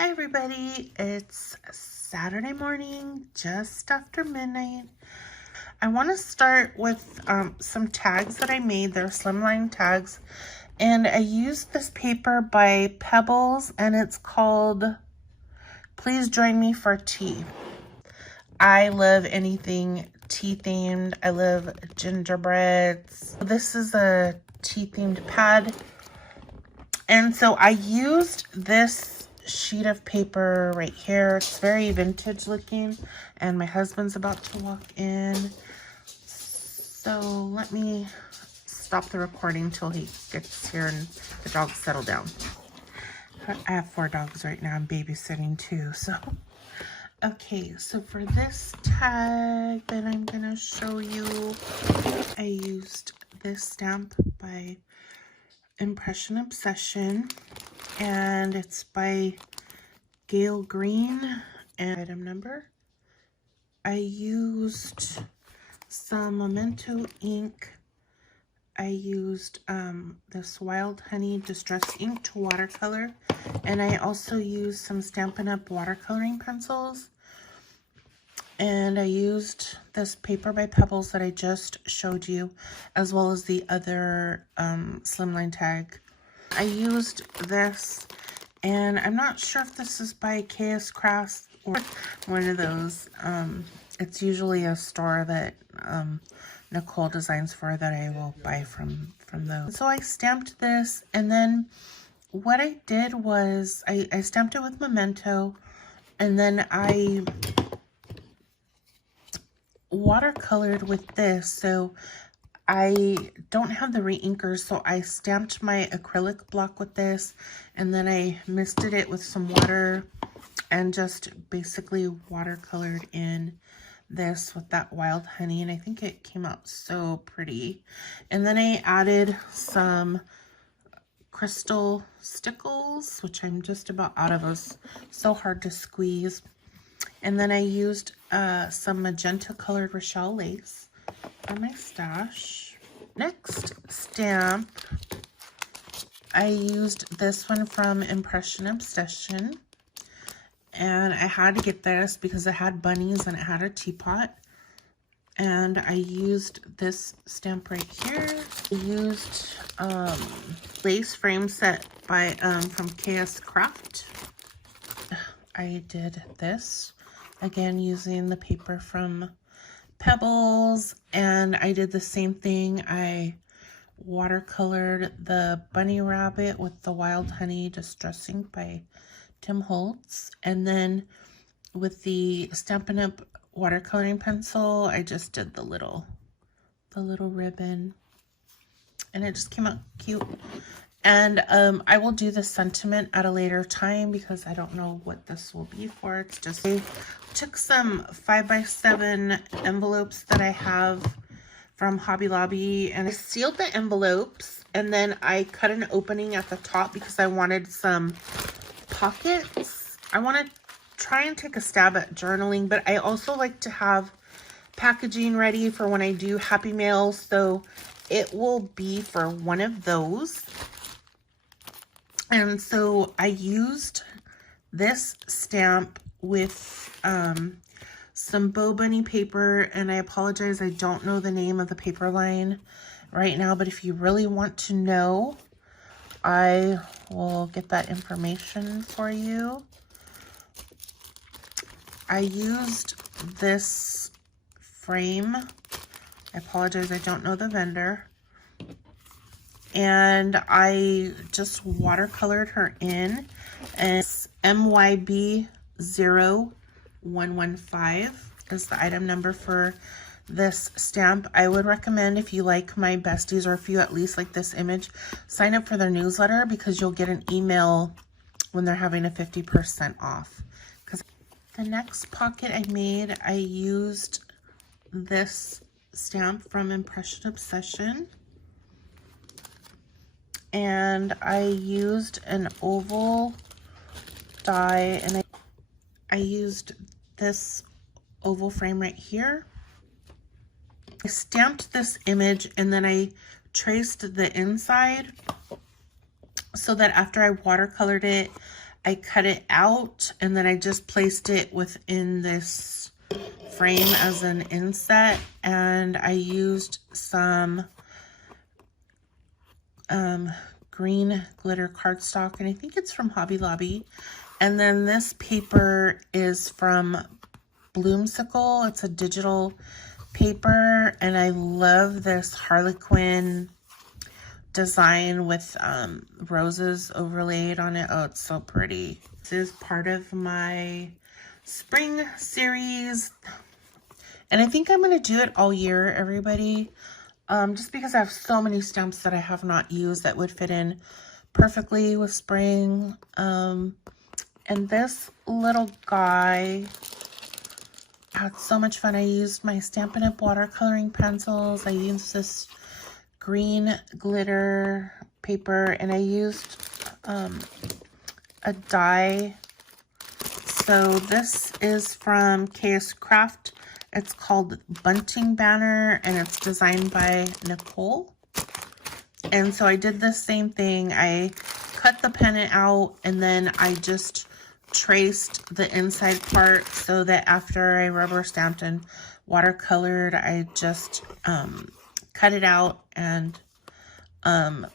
Hi everybody, it's Saturday morning, just after midnight. I want to start with some tags that I made. They're slimline tags, and I used this paper by Pebbles, and it's called Please Join Me for Tea. I love anything tea themed. I love gingerbreads. This is a tea themed pad, and so I used this sheet of paper right here. It's very vintage looking, and my husband's about to walk in, so let me stop the recording till he gets here and the dogs settle down. I have 4 dogs right now. I'm babysitting too, so okay. So for this tag that I'm gonna show you, I used this stamp by Impression Obsession, and it's by Gail Green. And item number, I used some Memento ink. I used this Wild Honey Distress ink to watercolor, and I also used some Stampin' Up! Watercoloring pencils, and I used this paper by Pebbles that I just showed you, as well as the other slimline tag. I used this, and I'm not sure if this is by KSCraft or one of those. It's usually a store that Nicole designs for that I will buy from those. So I stamped this, and then what I did was I stamped it with Memento, and then I watercolored with this. So I don't have the re-inkers, so I stamped my acrylic block with this, and then I misted it with some water and just basically watercolored in this with that Wild Honey, and I think it came out so pretty. And then I added some crystal stickles, which I'm just about out of. Those, so hard to squeeze. And then I used some magenta colored Rochelle lace for my stash. Next stamp, I used this one from Impression Obsession, and I had to get this because it had bunnies and it had a teapot. And I used this stamp right here. I used lace frame set by from KSCraft. I did this again using the paper from Pebbles, and I did the same thing. I watercolored the bunny rabbit with the Wild Honey Distress ink by Tim Holtz, and then with the Stampin' Up! Watercoloring pencil, I just did the little ribbon, and it just came out cute. And I will do the sentiment at a later time because I don't know what this will be for. It's just, I took some 5x7 envelopes that I have from Hobby Lobby, and I sealed the envelopes, and then I cut an opening at the top because I wanted some pockets. I want to try and take a stab at journaling, but I also like to have packaging ready for when I do Happy Mails, so it will be for one of those. And so I used this stamp with some Bow Bunny paper, and I apologize, I don't know the name of the paper line right now, but if you really want to know, I will get that information for you. I used this frame. I apologize, I don't know the vendor. And I just watercolored her in. And it's MYB0115 is the item number for this stamp. I would recommend, if you like my besties, or if you at least like this image, sign up for their newsletter, because you'll get an email when they're having a 50% off. Because the next pocket I made, I used this stamp from Impression Obsession, and I used an oval die, and I used this oval frame right here. I stamped this image, and then I traced the inside so that after I watercolored it, I cut it out and then I just placed it within this frame as an inset, and I used some green glitter cardstock, and I think it's from Hobby Lobby. And then this paper is from Whimsy. It's a digital paper, and I love this Harlequin design with roses overlaid on it. Oh, it's so pretty. This is part of my spring series, and I think I'm going to do it all year, everybody, just because I have so many stamps that I have not used that would fit in perfectly with spring. And this little guy, I had so much fun. I used my Stampin' Up! Watercoloring pencils. I used this green glitter paper, and I used a die. So this is from KSCraft. It's called Bunting Banner, and it's designed by NICOLE. And so I did the same thing. I cut the pennant out, and then I just traced the inside part so that after I rubber stamped and watercolored, I just cut it out and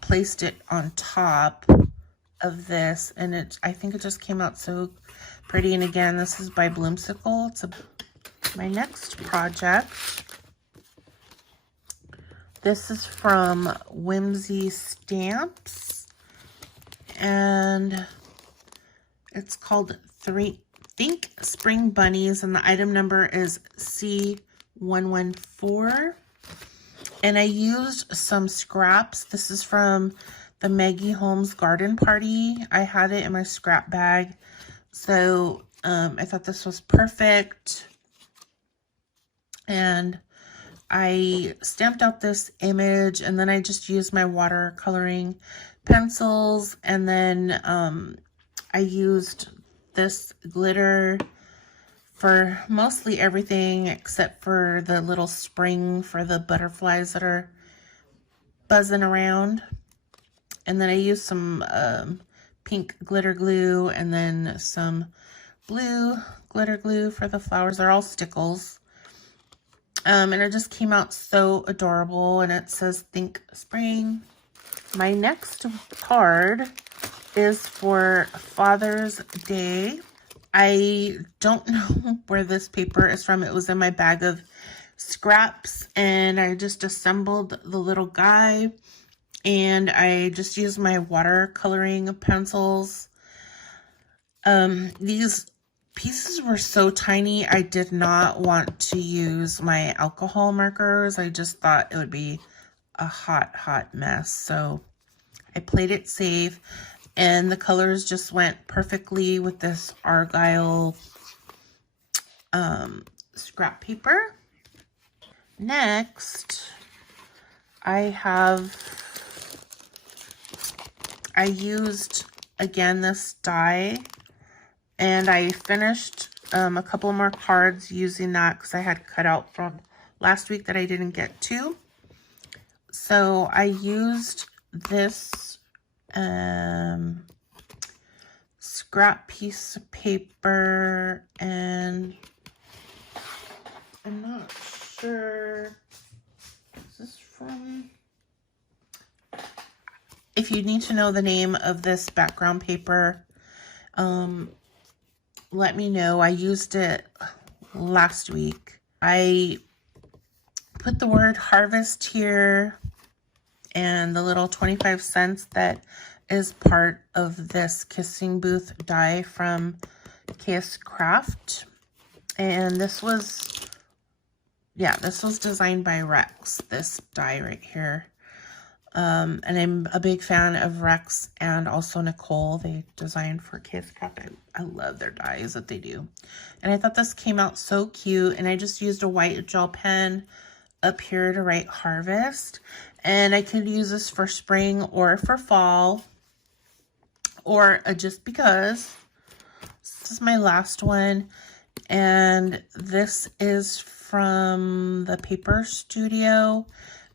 placed it on top of this, and I think it just came out so pretty. And again, this is by Whimsy. It's my next project. This is from Whimsy Stamps, and it's called Think Spring Bunnies, and the item number is C114. And I used some scraps. This is from the Maggie Holmes Garden Party. I had it in my scrap bag, so I thought this was perfect. And I stamped out this image, and then I just used my watercoloring pencils, and then I used this glitter for mostly everything except for the little spring for the butterflies that are buzzing around. And then I used some pink glitter glue, and then some blue glitter glue for the flowers. They're all stickles. And it just came out so adorable, and it says Think Spring. My next card is for Father's Day. I don't know where this paper is from. It was in my bag of scraps, and I just assembled the little guy, and I just used my watercoloring pencils. These pieces were so tiny, I did not want to use my alcohol markers. I just thought it would be a hot mess, so I played it safe. And the colors just went perfectly with this Argyle scrap paper. Next, I used, again, this die, and I finished a couple more cards using that because I had cut out from last week that I didn't get to. So I used this scrap piece of paper, and I'm not sure, is this from, if you need to know the name of this background paper, let me know. I used it last week. I put the word harvest here, and the little 25 cents that is part of this kissing booth die from KSCraft. And this was designed by Rex, this die right here. And I'm a big fan of Rex and also NICOLE. They designed for KSCraft. I love their dies that they do. And I thought this came out so cute, and I just used a white gel pen up here to write harvest. And I could use this for spring or for fall, or just because. This is my last one, and this is from the Paper Studio.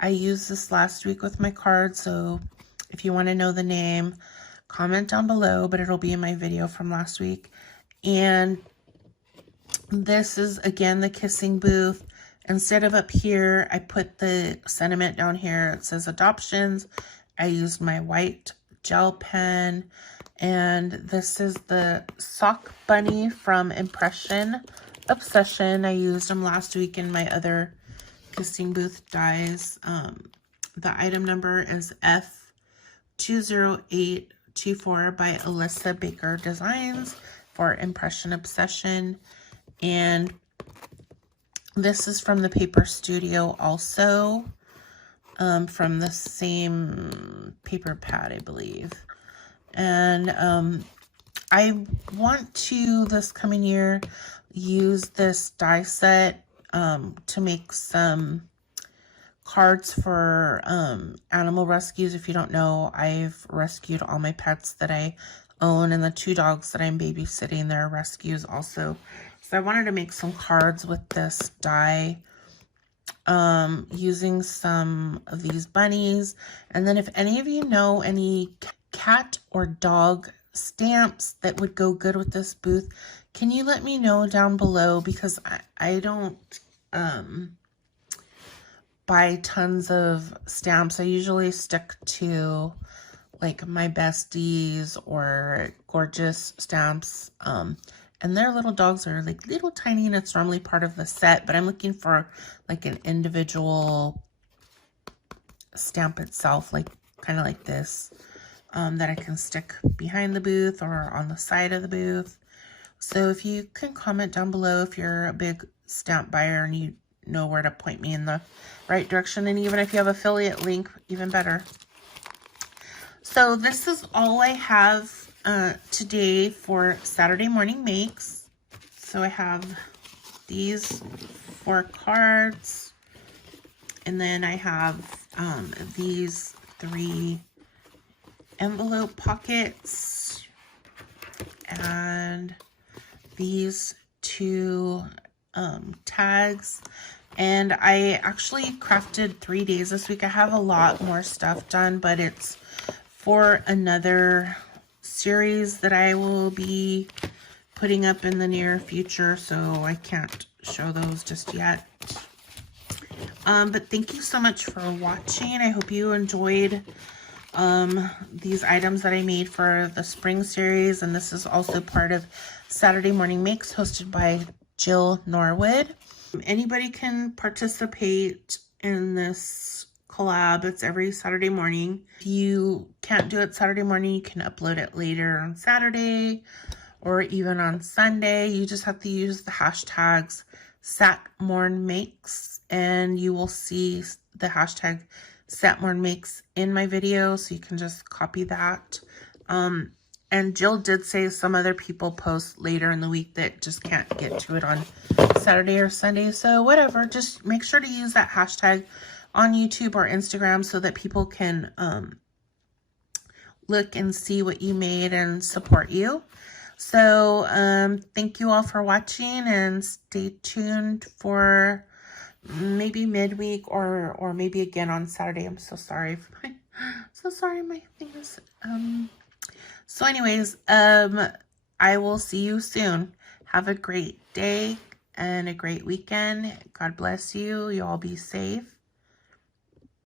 I used this last week with my cards, so if you want to know the name, comment down below, but it'll be in my video from last week. And this is, again, the kissing booth. Instead of up here, I put the sentiment down here. It says adoptions. I used my white gel pen. And this is the sock bunny from Impression Obsession. I used them last week in my other kissing booth dies. The item number is F20824 by Alesa Baker Designs for Impression Obsession. And this is from the Paper Studio also, from the same paper pad, I believe. And I want to, this coming year, use this die set to make some cards for animal rescues. If you don't know, I've rescued all my pets that I own, and the 2 dogs that I'm babysitting, they're rescues also. So I wanted to make some cards with this die, using some of these bunnies. And then if any of you know any cat or dog stamps that would go good with this booth, can you let me know down below, because I don't buy tons of stamps. I usually stick to like my besties or gorgeous stamps, and their little dogs are like little tiny, and it's normally part of the set, but I'm looking for like an individual stamp itself, like kind of like this, that I can stick behind the booth or on the side of the booth. So if you can comment down below if you're a big stamp buyer and you know where to point me in the right direction, and even if you have affiliate link, even better. So this is all I have today for Saturday morning makes. So I have these 4 cards, and then I have these 3 envelope pockets, and these 2 tags. And I actually crafted 3 days this week. I have a lot more stuff done, but it's for another series that I will be putting up in the near future, so I can't show those just yet. But thank you so much for watching. I hope you enjoyed these items that I made for the spring series, and this is also part of Saturday Morning Makes, hosted by Jill Norwood. Anybody can participate in this collab. It's every Saturday morning. If you can't do it Saturday morning, you can upload it later on Saturday or even on Sunday. You just have to use the hashtags SatMornMakes, and you will see the hashtag SatMornMakes in my video, so you can just copy that. And Jill did say some other people post later in the week that just can't get to it on Saturday or Sunday. So whatever, just make sure to use that hashtag on YouTube or Instagram so that people can look and see what you made and support you. So thank you all for watching, and stay tuned for maybe midweek or maybe again on Saturday. I'm so sorry. My thing is so anyways, I will see you soon. Have a great day and a great weekend. God bless you. You all be safe.